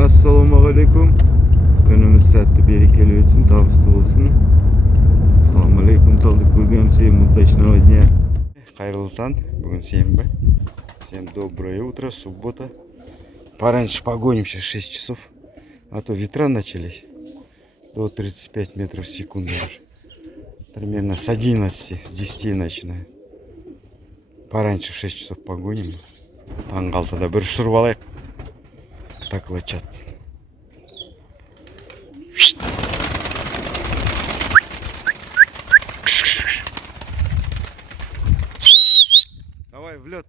Assalomualaikum. Günümüz sәтті берекелі өтсін, табысты болсын. Ассалаумалейкум, талдык көрген всем удачного дня. Қайырлы таң, бүгін сенбі. Всем доброе утро, суббота. Пораньше погонимся 6 часов, а то ветра начались до 35 метров в секунду уже. Примерно с 11, с 10 начинаем. Пораньше в 6 часов погоним. Таң алтыда бір ұшырып алайық. Так лачат. Давай в лед.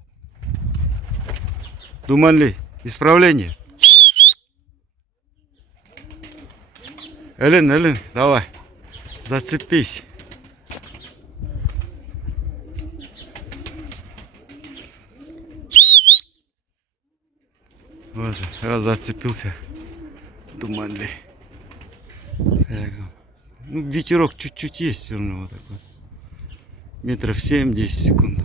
Думанли, исправление. Элен, давай. Зацепись. Вот же, раз зацепился. Думанли. Ну, ветерок чуть-чуть есть все равно вот такой. Метров 7-10 секунд.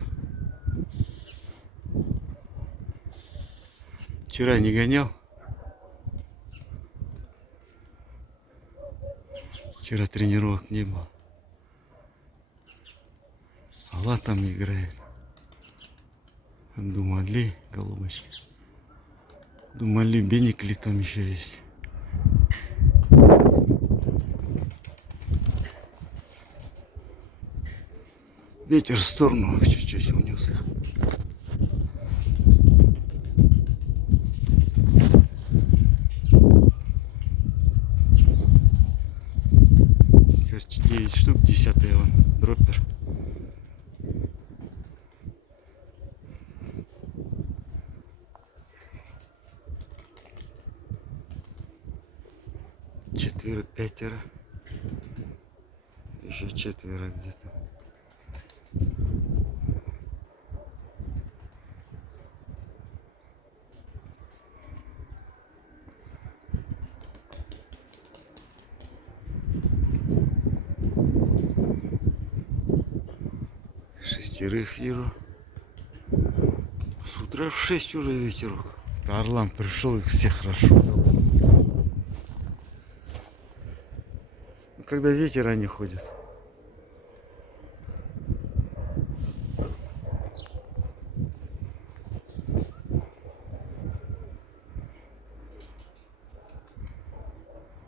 Вчера не гонял. Вчера тренировок не было. Алла там играет. Думали, голубочки. Думали, Беникли там еще есть. Ветер в сторону чуть-чуть унес их. Короче, 9 штук, 10-й вон, дроппер. Четверо, пятеро. Еще четверо где-то. Шестерых вижу. С утра в 6 уже ветерок. Орлан пришел, их всех хорошо. Когда ветер, они ходят.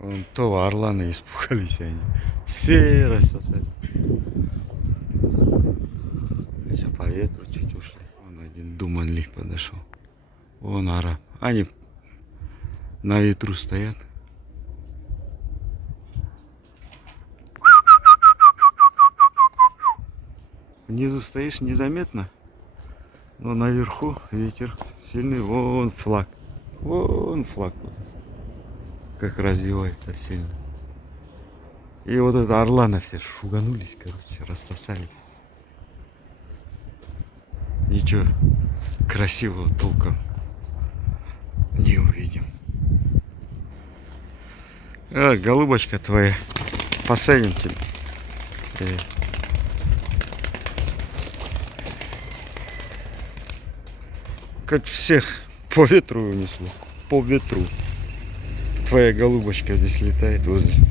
Вон то орланы испугались они. Все рассосали. Еще по ветру чуть ушли. Вон один Думанли подошел. Вон араб. Они на ветру стоят. Внизу стоишь незаметно, но наверху ветер сильный. Вон флаг. Вон флаг. Как развивается сильно. И вот это орланы все шуганулись, короче, рассосались. Ничего красивого толком не увидим. Голубочка твоя, посадим тебя. Как всех по ветру унесло. По ветру. Твоя голубочка здесь летает возле.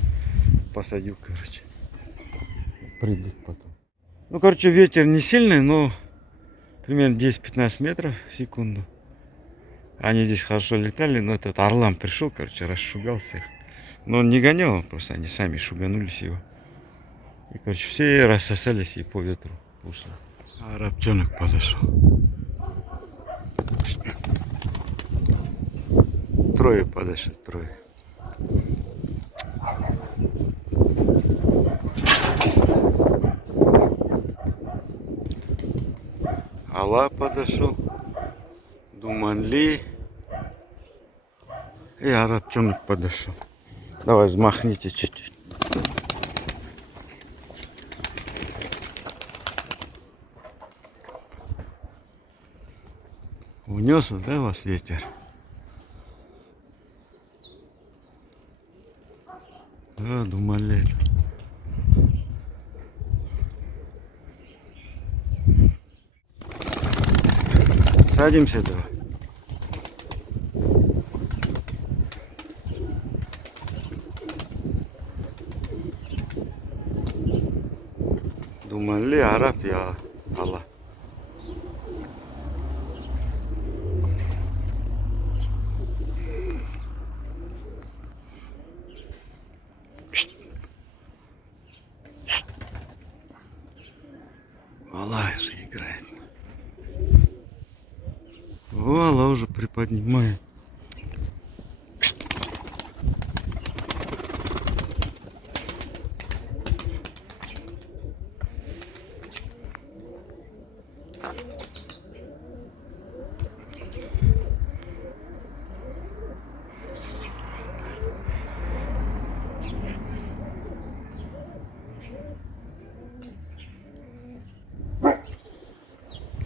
Посадил, короче. Прыгать потом. Ну, короче, ветер не сильный, но примерно 10-15 метров в секунду. Они здесь хорошо летали, но этот орлан пришел, короче, расшугал всех. Но он не гонял, просто они сами шуганулись его. И, короче, все рассосались и по ветру ушли. А арабчонок подошел. Трое подошли, трое. Алла подошел. Думанли. И арабчонок подошел. Давай, взмахните чуть-чуть. Унес, да, вас ветер? Да, думали. Садимся, давай. Думанли, араб и ала. Ала же играет. Ала уже приподнимает.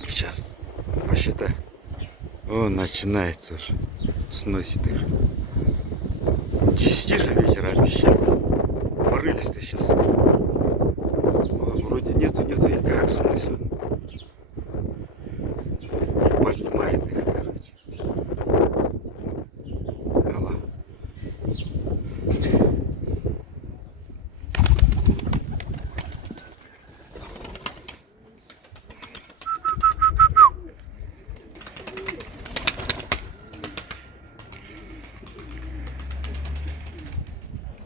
Сейчас посчитай. О, начинается уже. Сносит их. 10 же ветер обещал. Порылистый сейчас. Вроде нету и как смысл. И поднимает их, короче. Алла.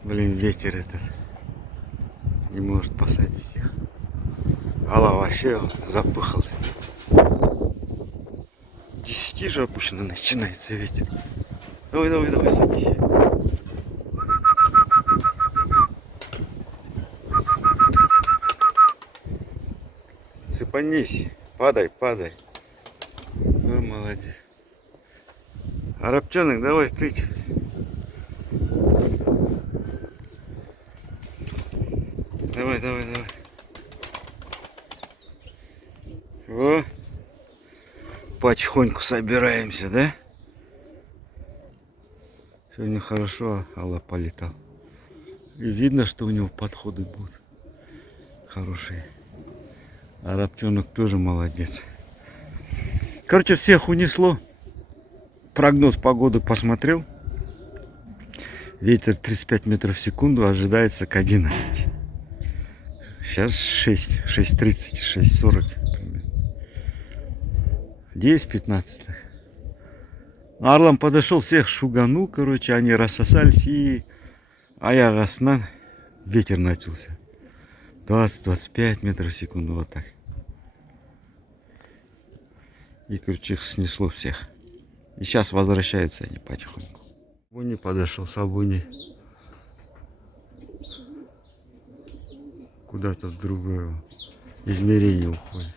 Блин, ветер этот не может посадить их. Алла вообще запыхался. 10 же обычно начинается ветер. Давай, садись. Цепанись, падай. Ой, молодец. Арабчонок, давай ты. Давай. Во. Потихоньку собираемся, да? Сегодня хорошо Алла полетал. И видно, что у него подходы будут хорошие. Арабчонок тоже молодец. Короче, всех унесло. Прогноз погоды посмотрел. Ветер 35 метров в секунду, ожидается к 11. Сейчас 6:30, 6:40. 10:15. Арлам подошел, всех шуганул, короче, они рассосались, и аягасынан ветер начался. 20-25 метров в секунду, вот так. И, короче, их снесло всех. И сейчас возвращаются они потихоньку. Сабуни подошел, Сабуни. Куда-то в другое измерение уходит.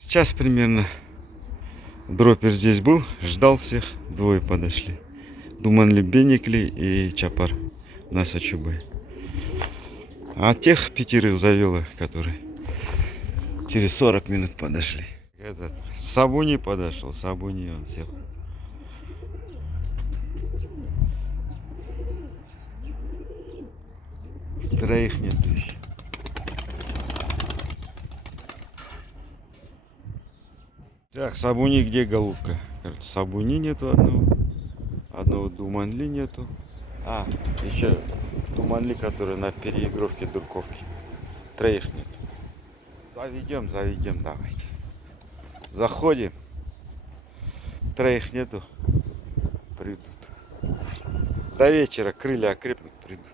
Сейчас примерно дропер здесь был, ждал всех. Двое подошли. Думанли Беникли и Чапар на Сачубе. А тех 5 завело, которые через 40 минут подошли. Этот Сабуни подошел, Сабуни он сел. Троих нет еще. Так, Сабуни где, голубка? Сабуни нету одного Думанли нету. А, еще Думанли, который на переигровке Дурковки. Троих нет. Заведем, давайте. Заходим. Троих нету. Придут. До вечера крылья окрепнут, придут.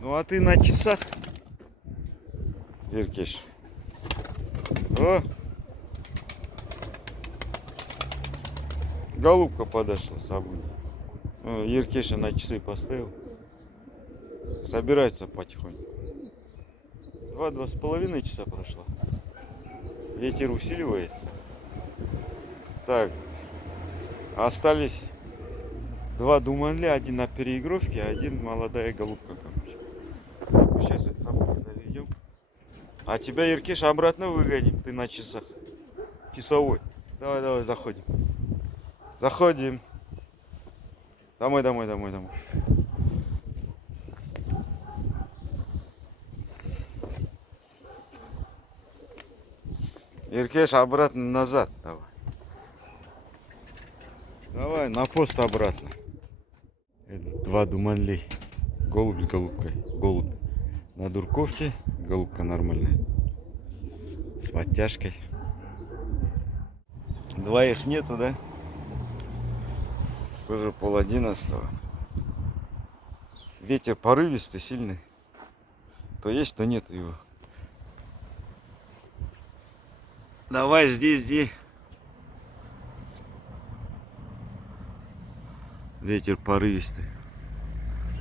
Ну а ты на часах, Иркеш? О! Голубка подошла, Сабуни. Иркеша на часы поставил. Собирается потихоньку. 2-2,5 часа прошло. Ветер усиливается. Так. Остались 2 Думанли, один на переигровке, один молодая голубка, короче. Сейчас это Сабуни заведем. А тебя, Иркеш, обратно выгоним. Ты на часах. Часовой. Давай, заходим. Заходим. Домой. Иркеш, обратно назад. Давай, на пост обратно. Это 2 Думанли. Голубь с голубкой. Голубь на Дурковке, голубка нормальная. С подтяжкой. Двоих нету, да? Уже 10:30. Ветер порывистый, сильный. То есть, то нет его. Давай, жди. Ветер порывистый.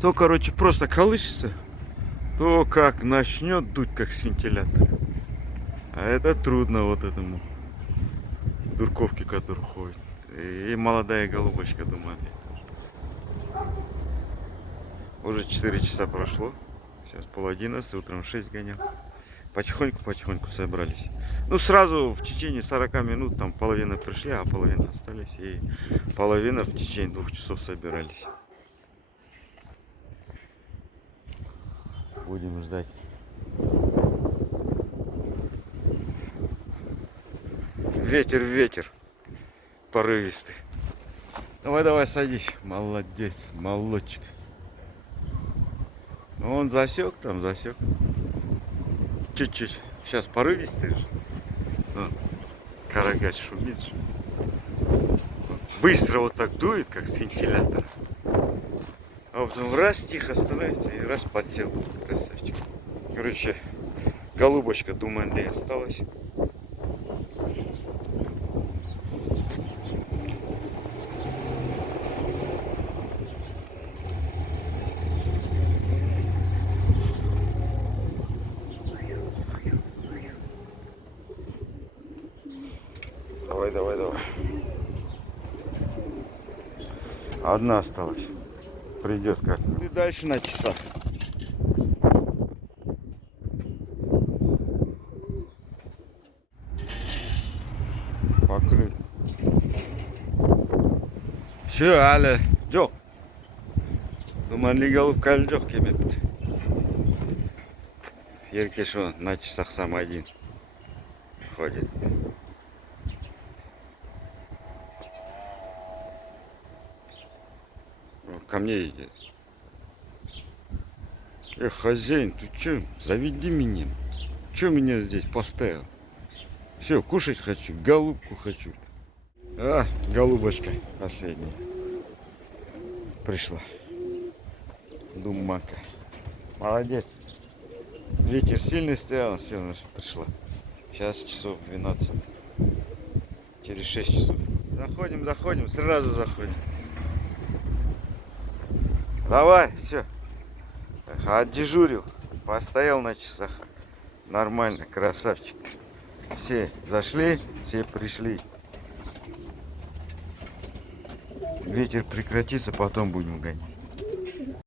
То, короче, просто колышется, то как начнет дуть, как с вентилятора. А это трудно вот этому дурковке, который ходит. И молодая голубочка, думаю. Уже 4 часа прошло. Сейчас 10:30, утром 6 гонял. Потихоньку собрались. Ну, сразу в течение 40 минут там половина пришли, а половина остались. И половина в течение 2 часов собирались. Будем ждать. Ветер. Порывистый. Давай, садись. Молодец, молодчик. Он засек. Чуть-чуть. Сейчас порывистый же. Карагач шумит же. Быстро вот так дует, как с вентилятора. А потом раз тихо становится и раз подсел. Красавчик. Короче, голубочка, думаю, да и осталась. Давай. Одна осталась. Придет как. И дальше на часах. Покрыт. Все, але жоқ. Думанли голубка әлі жоқ келмепті. Еркеш он на часах сам один ходит. Ко мне идет. Хозяин, ты че? Заведи меня. Че меня здесь поставил? Все, кушать хочу, голубку хочу. А, голубочка последняя. Пришла. Думака. Молодец. Ветер сильный стоял, все, пришла. Сейчас часов 12. Через 6 часов. Заходим, сразу заходим. Давай, все. Отдежурил. Постоял на часах. Нормально, красавчик. Все зашли, все пришли. Ветер прекратится, потом будем гонять.